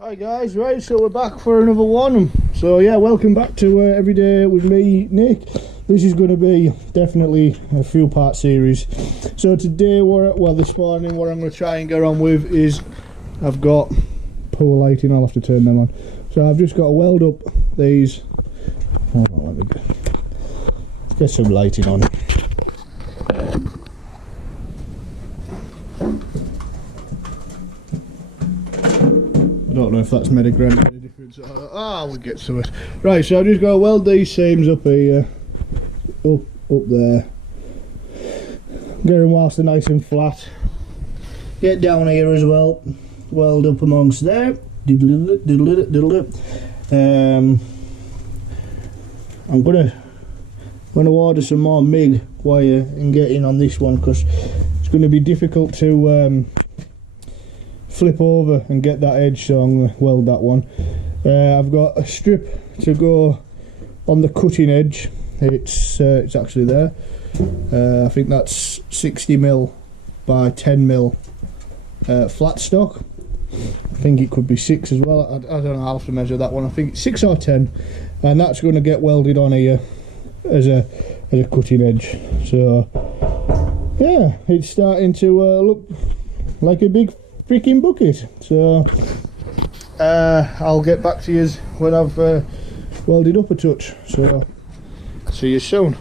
Hi guys, right, so we're back for another one. So yeah, welcome back to Everyday with me, Nick. This is going to be definitely a few part series. So today, this morning, what I'm going to try and get on with is, I've got poor lighting, I'll have to turn them on. So I've just got to weld up these, hold on, let's get some lighting on. I don't know if that's made a grand difference. We'll get to it. Right, so I've just got to weld these seams up here, up there. Get them whilst they're nice and flat. Get down here as well. Weld up amongst there. I'm gonna order some more MIG wire and get in on this one because it's going to be difficult to flip over and get that edge, so I'm going to weld that one. I've got a strip to go on the cutting edge. It's actually there. I think that's 60mm by 10mm flat stock. I think it could be 6 as well. I don't know, I'll have to measure that one. I think it's 6 or 10, and that's going to get welded on here as a cutting edge. So yeah, it's starting to look like a big freaking bucket. So I'll get back to you when I've welded up a touch. So see you soon.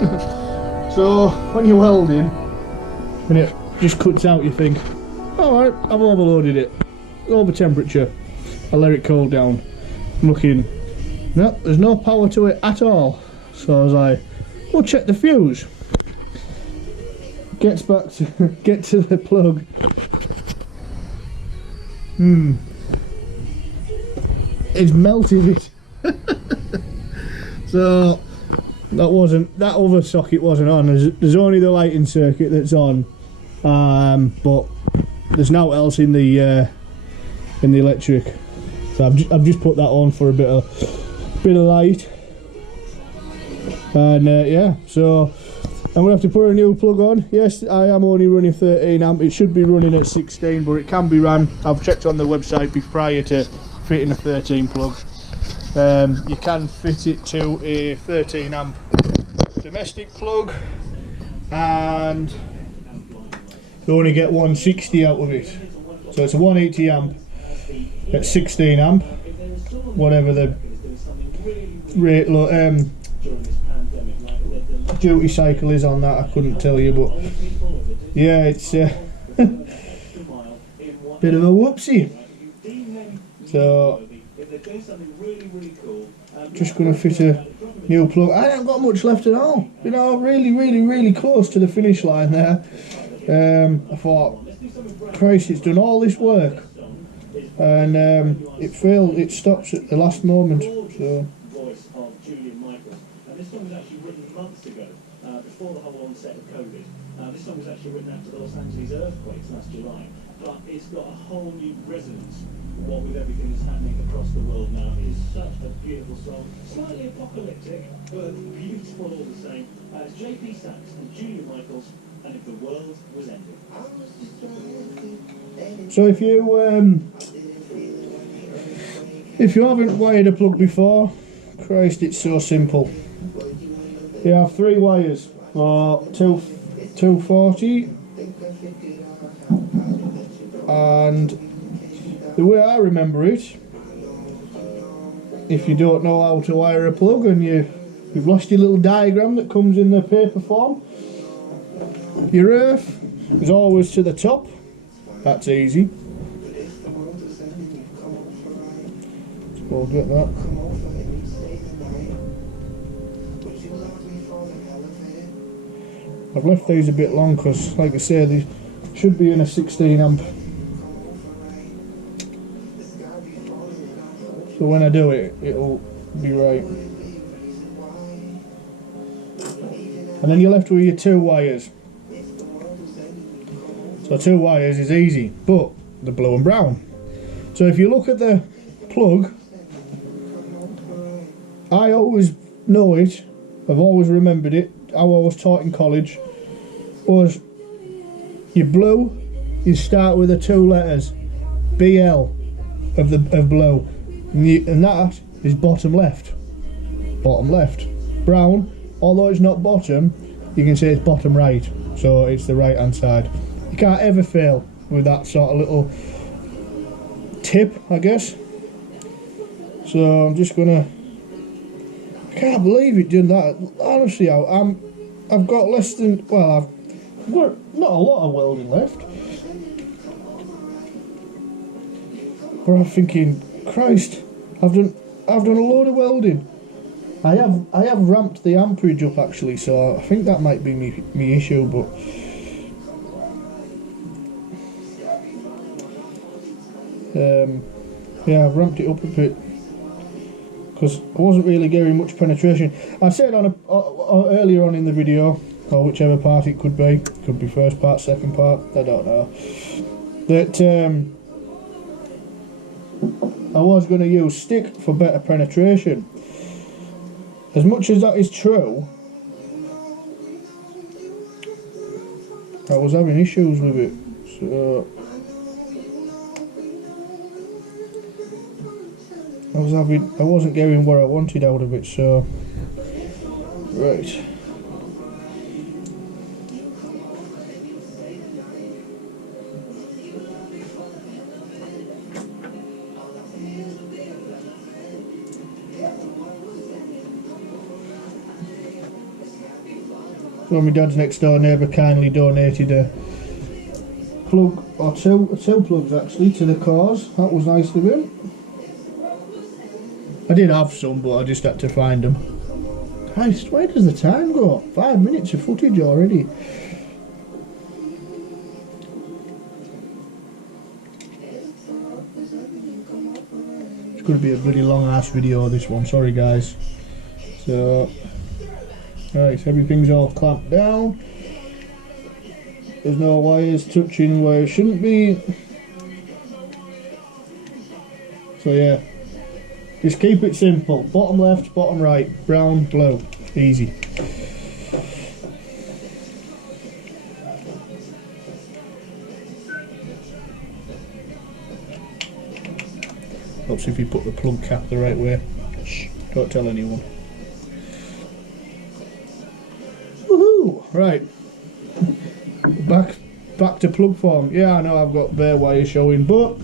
So when you're welding and it just cuts out, you think, alright, I've overloaded it, over temperature, I let it cool down. I'm looking, no, there's no power to it at all. So I was like, we'll check the fuse. Get to the plug. It's melted it. So that other socket wasn't on. There's only the lighting circuit that's on, but there's no else in the electric. So I've just put that on for a bit of light, and yeah. So I'm gonna have to put a new plug on. Yes, I am only running 13 amp. It should be running at 16, but it can be ran. I've checked on the website prior to fitting a 13 plug. You can fit it to a 13 amp domestic plug, and you only get 160 out of it. So it's a 180 amp at 16 amp, whatever the rate duty cycle is on that, I couldn't tell you, but yeah, it's a bit of a whoopsie. So just gonna fit a new plug. I haven't got much left at all, you know, really close to the finish line there. I thought, Christ, it's done all this work, and it failed. It stops at the last moment. So this song was actually written months ago, before the whole onset of COVID. This song was actually written after the Los Angeles earthquakes last July, but it's got a whole new resonance. What with everything that's happening across the world now, it is such a beautiful song, slightly apocalyptic, but beautiful all the same. It's JP Sachs and Julia Michaels, and If the World Was Ending. So if you haven't wired a plug before, Christ, it's so simple. You have 3 wires for 240, and the way I remember it, if you don't know how to wire a plug and you've lost your little diagram that comes in the paper form, your earth is always to the top. That's easy. So we'll get that. I've left these a bit long because, like I say, they should be in a 16 amp. So when I do it, it'll be right. And then you're left with your 2 wires. So 2 wires is easy, but they're blue and brown. So if you look at the plug, I always know it, I've always remembered it, how I was taught in college, was your blue, you start with the 2 letters, BL of blue, and that is bottom left. Brown, although it's not bottom, you can say it's bottom right, so it's the right hand side. You can't ever fail with that sort of little tip, I guess. So I'm just gonna, I can't believe it done that. Honestly, I've got less than, well, I've got not a lot of welding left, but I'm thinking, Christ, I've done a load of welding. I have ramped the amperage up actually, so I think that might be me issue, but yeah, I've ramped it up a bit because I wasn't really getting much penetration. I said on earlier on in the video, or whichever part it could be first part, second part, I don't know, that I was going to use stick for better penetration. As much as that is true, I was having issues with it, so I wasn't getting where I wanted out of it, so right. So my dad's next door neighbour kindly donated a plug, or two plugs actually, to the cars. That was nice of him. I did have some, but I just had to find them. Christ, where does the time go? 5 minutes of footage already. It's going to be a bloody long ass video, this one, sorry guys. So, right, everything's all clamped down. There's no wires touching where it shouldn't be. So yeah, just keep it simple. Bottom left, bottom right, brown, blue. Easy. Helps if you put the plug cap the right way. Shh, don't tell anyone. Woohoo! Right. Back to plug form. Yeah, I know I've got bare wire showing, but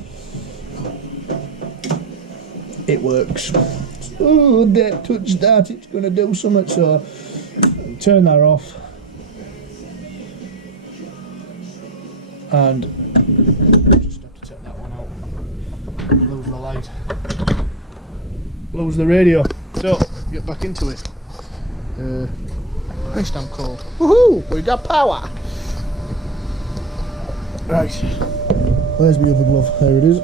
it works. Oh, don't touch that, it's going to do something, so turn that off. And just have to take that one out. Lose the light. Lose the radio. So, get back into it. Christ, I'm cold. Woohoo! We got power! Right. Where's my other glove? There it is.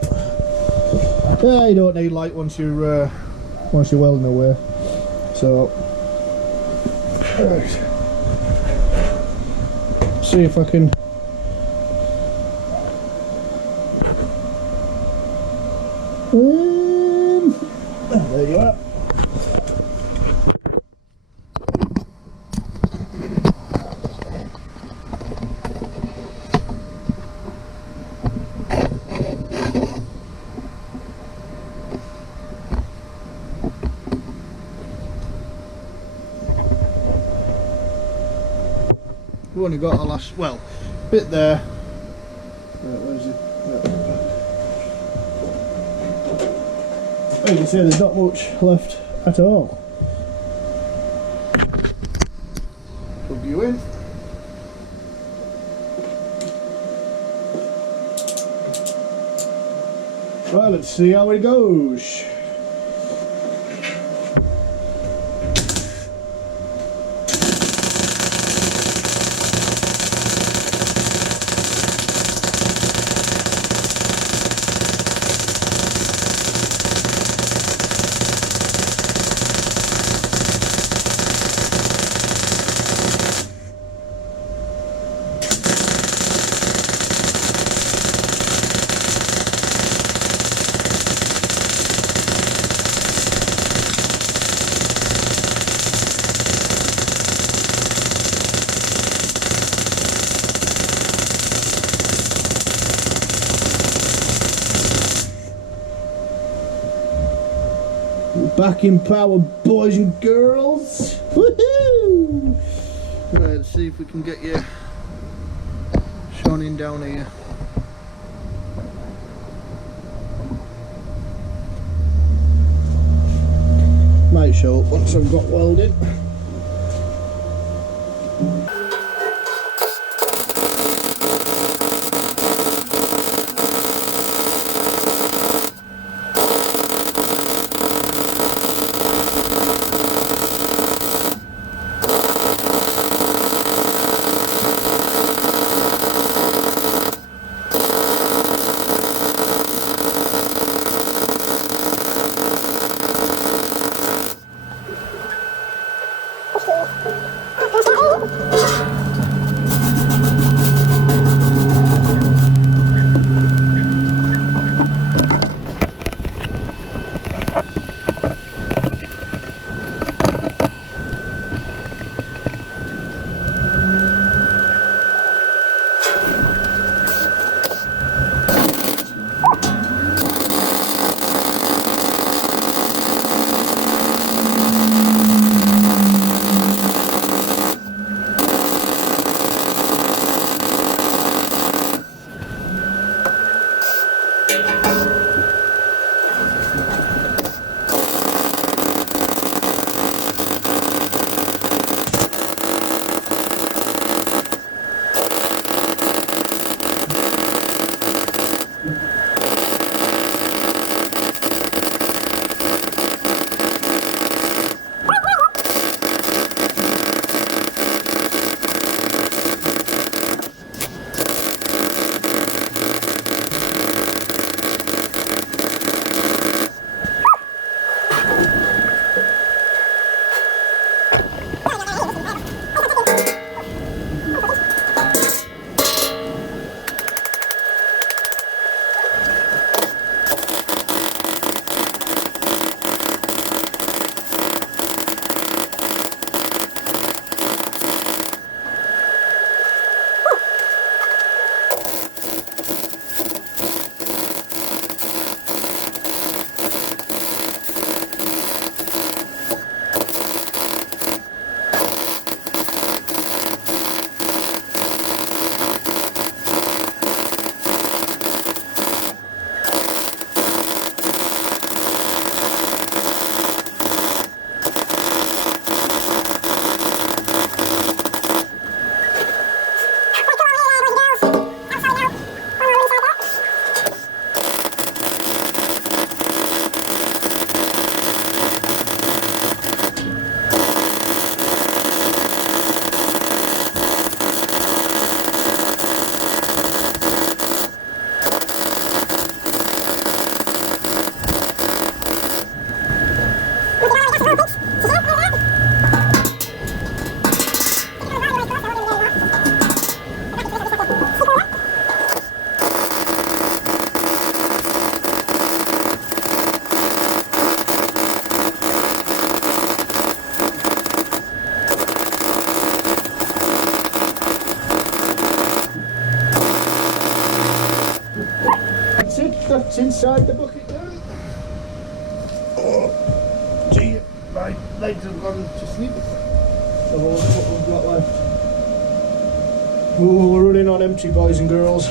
Yeah, you don't need light once you're welding away. So, right. See if I can. There you are. We've only got a last, well, bit there. Where's it? Well, you can see there's not much left at all. Plug you in. Well, let's see how it goes. Back in power, boys and girls. Woohoo! Right, let's see if we can get you shining down here. Might show up once I've got welded. it. That's inside the bucket now. Oh, gee, my legs have gone to sleep. So what we've got left. Oh, we're running on empty, boys and girls.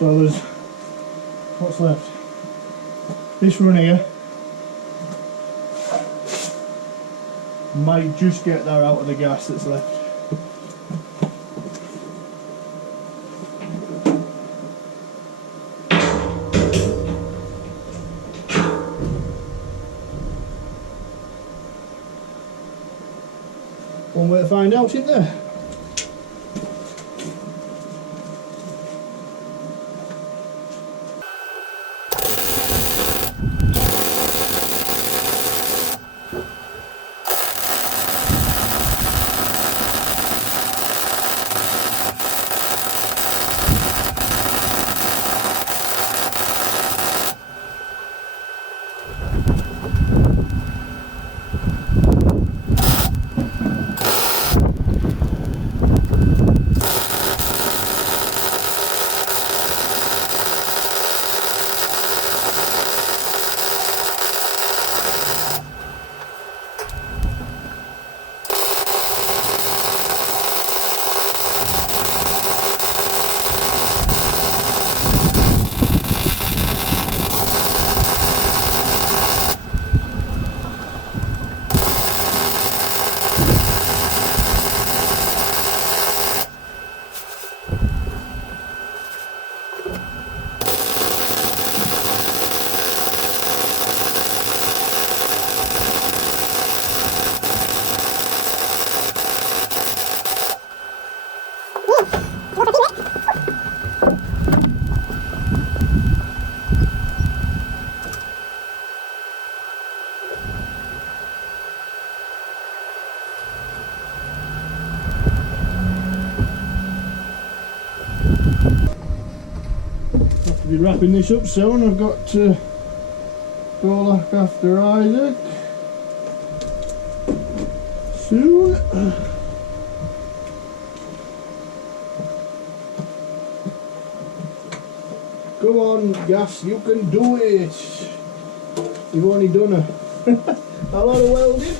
So there's, what's left? This run here. Might just get that out of the gas that's left. One way to find out, isn't there? Be wrapping this up soon. I've got to go look after Isaac soon. Come on, Gas, you can do it. You've only done a lot of welding.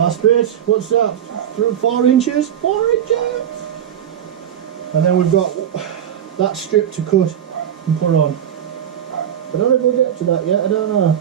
Last bit, what's that? 4 inches? 4 inches! And then we've got that strip to cut and put on. I don't know if we'll get to that yet, I don't know.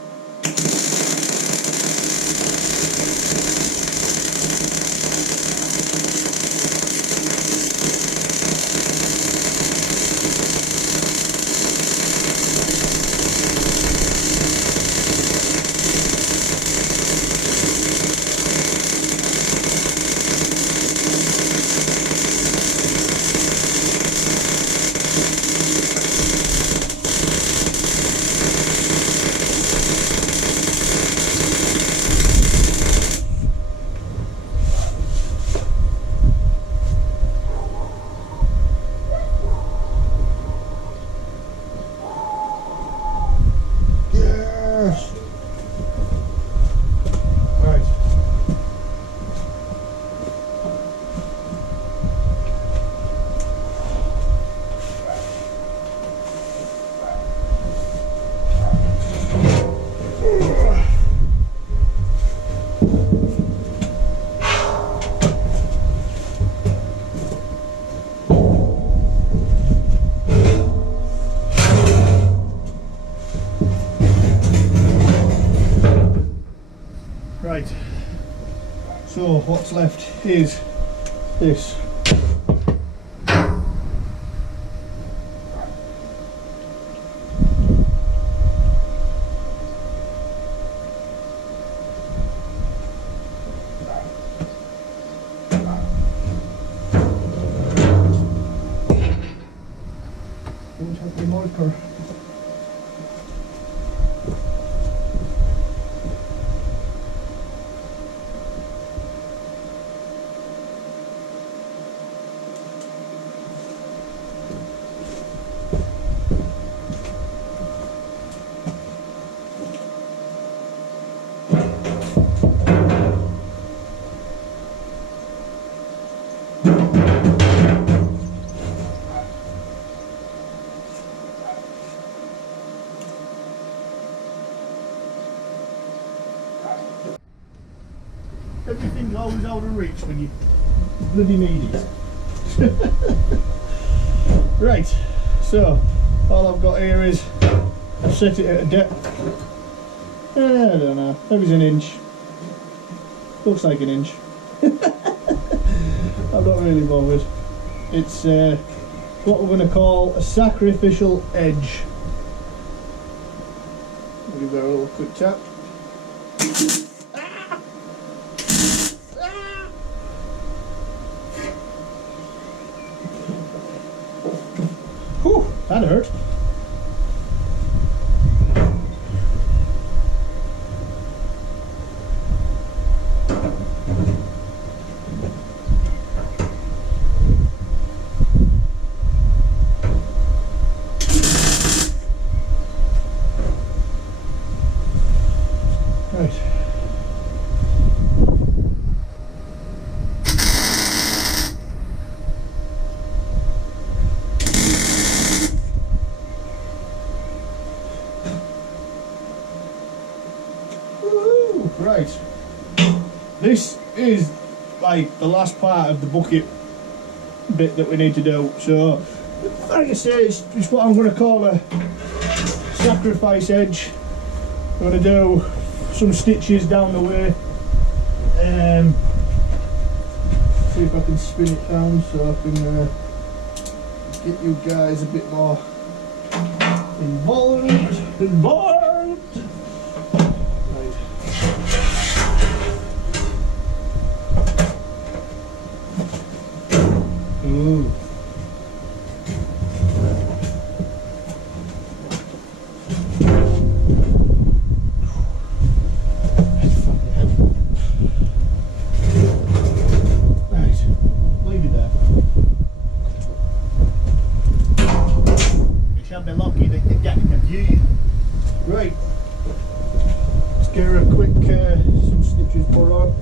Right, so what's left is this. Don't have the marker. Everything's always out of reach when you bloody need it. Right, so all I've got here is I've set it at a depth. I don't know, maybe it's an inch. Looks like an inch. I'm not really bothered. It's what we're going to call a sacrificial edge. We'll give that a little quick tap. Whew, that hurt. Right. Woo, right. This is like the last part of the bucket bit that we need to do. So, like I say, it's what I'm going to call a sacrifice edge. I'm going to do some stitches down the way. See if I can spin it down so I can get you guys a bit more involved. Right. Ooh. Be lucky that they're getting a view. Right, let's get her a quick some stitches put on.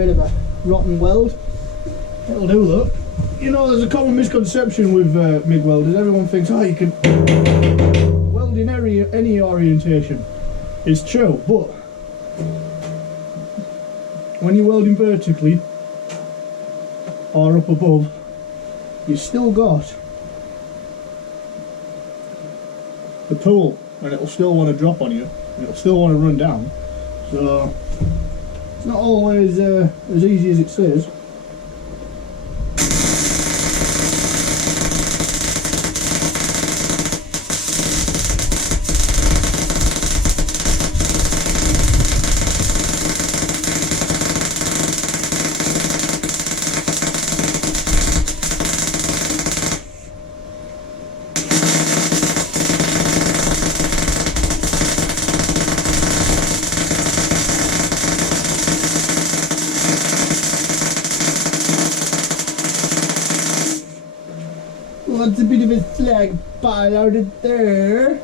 bit of a rotten weld. It'll do though. You know, there's a common misconception with MIG welders. Everyone thinks, oh, you can weld in any orientation. It's true, but when you're welding vertically or up above, you've still got the pull, and it'll still want to drop on you, and it'll still want to run down. So it's not always as easy as it says. What's a bit of a slag pile out of there?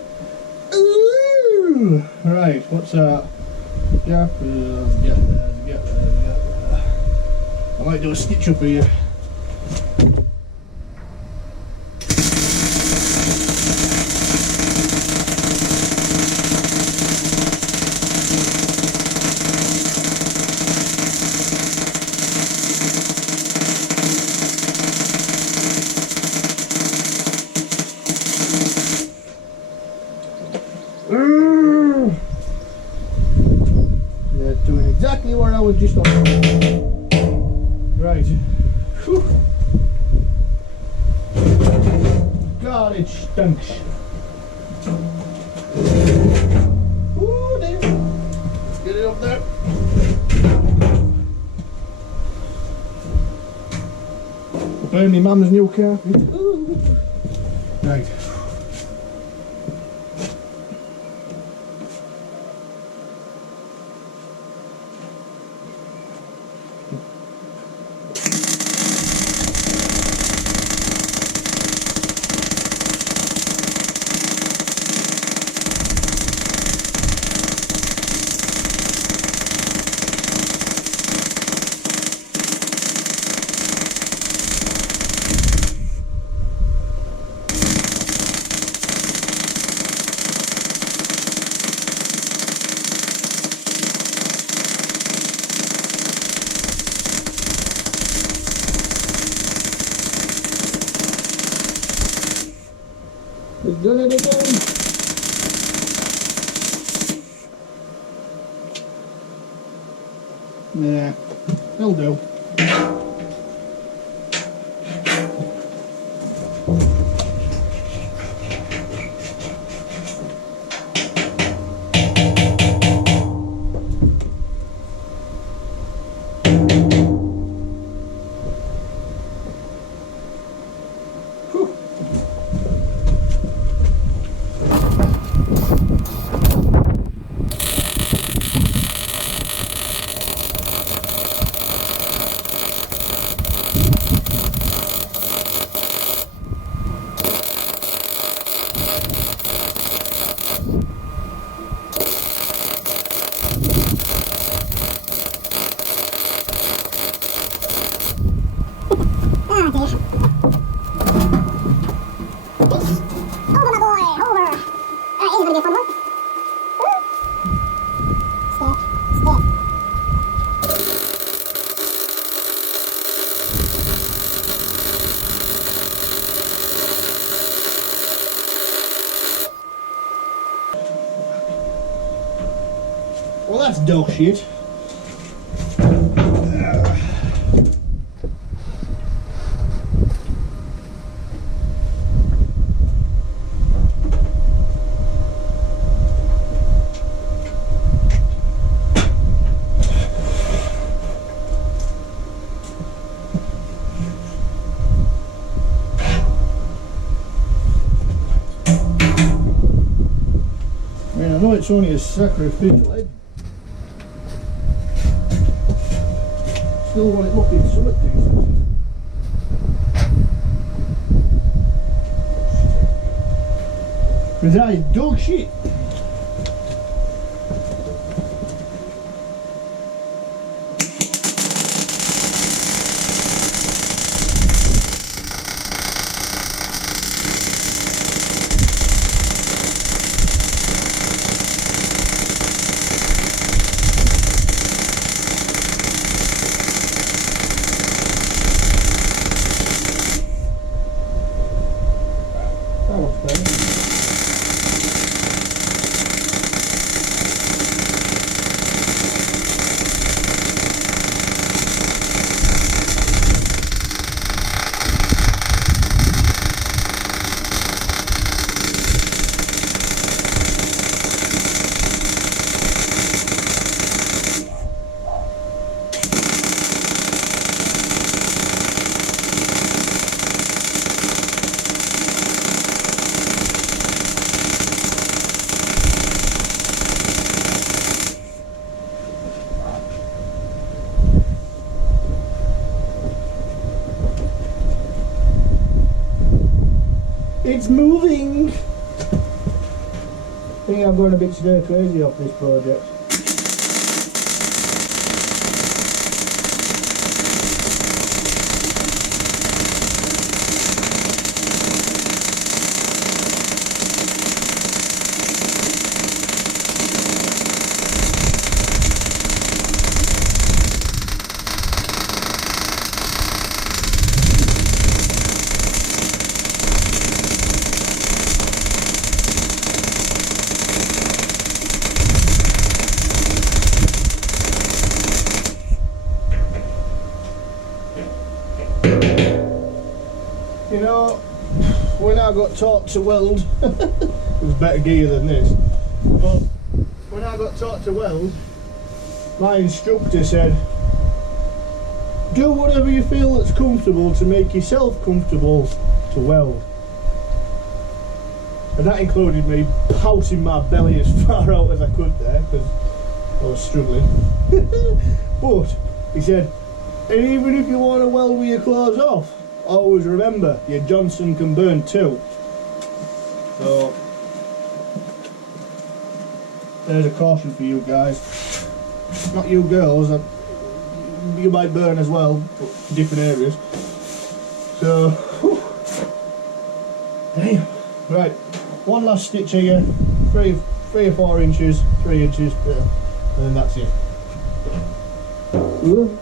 Ooh! Right, what's that? Get there. I might do a stitch up here. Yeah, doing exactly what I was just on. Right. Whew. God, it stinks. Ooh, there. Let's get it up there. Burn my mum's new carpet. Ooh. Right. We've done it again. Yeah, that'll do. Well, that's dog shit. I mean, I know it's only a sacrificial egg. Still want it looking somewhat decent. Because that is dog shit. horsepower. It's moving! I think I'm going a bit stir crazy off this project. You know, when I got taught to weld, it was better gear than this, but when I got taught to weld, my instructor said, do whatever you feel that's comfortable to make yourself comfortable to weld. And that included me pouting my belly as far out as I could there, because I was struggling. But he said, and even if you want to weld with your clothes off, always remember, your Johnson can burn too. So, there's a caution for you guys. Not you girls, you might burn as well, but different areas. So, whew. Damn. Right, one last stitch here, 3 or 4 inches, 3 inches, and then that's it. Ooh.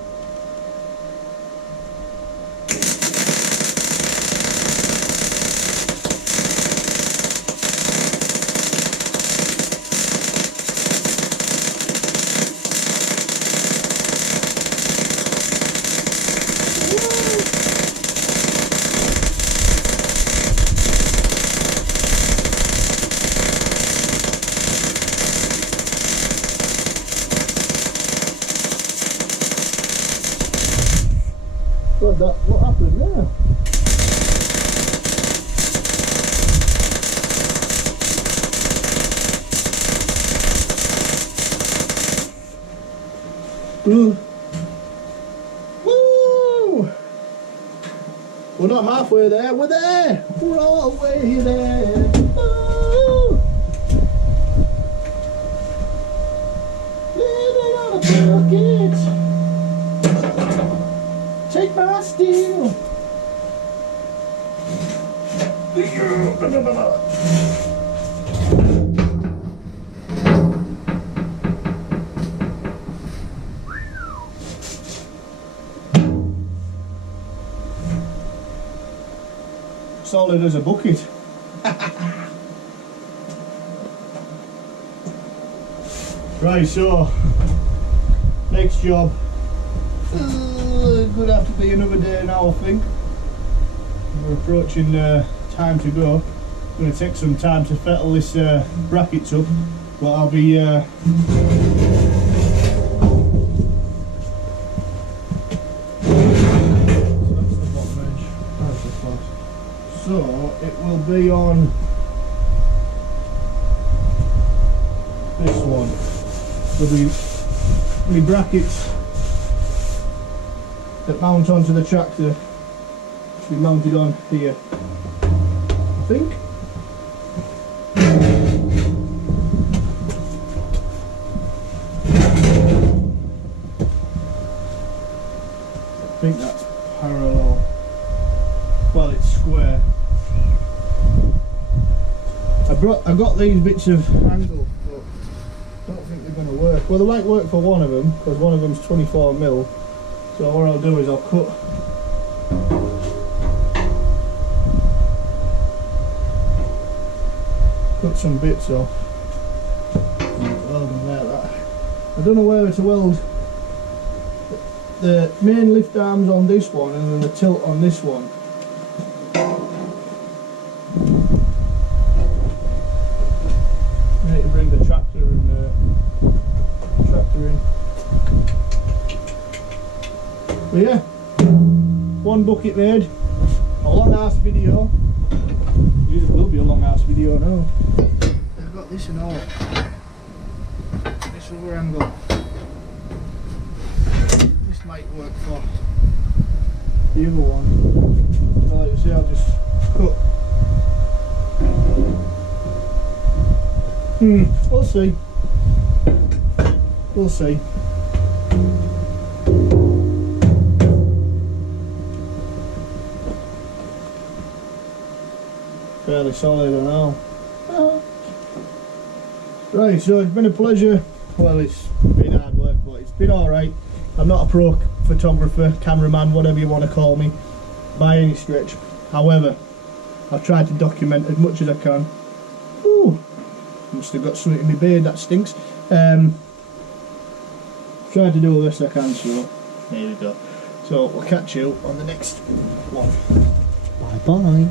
God, what happened there? Woo! We're not halfway there, we're there! We're all the way there! Woo! Living on a bucket! Take my steel! Solid as a bucket. Right, so next job. Gonna have to be another day now, I think. We're approaching time to go. It's going to take some time to fettle this brackets up, but I'll be so it will be on this one. There'll be brackets that mount onto the tractor. Should be mounted on here, I think. I think that's parallel. Well, it's square. I got these bits of angle, but I don't think they're going to work. Well, they might work for one of them, because one of them's 24mm. So what I'll do is I'll cut cut some bits off. Welding like that. I don't know whether to weld the main lift arms on this one and then the tilt on this one. I need to bring the tractor in. But yeah, one bucket made. A long ass video. It will be a long ass video now. I've got this and all. This other angle. This might work for the other one. So like you see, I'll just cut. We'll see. We'll see. Fairly solid and all. Right, so it's been a pleasure. Well, it's been hard work, but it's been alright. I'm not a pro photographer, cameraman, whatever you want to call me, by any stretch. However, I've tried to document as much as I can. Ooh, must have got something in my beard, that stinks. Tried to do the best I can, so there we go. So we'll catch you on the next one. Bye bye.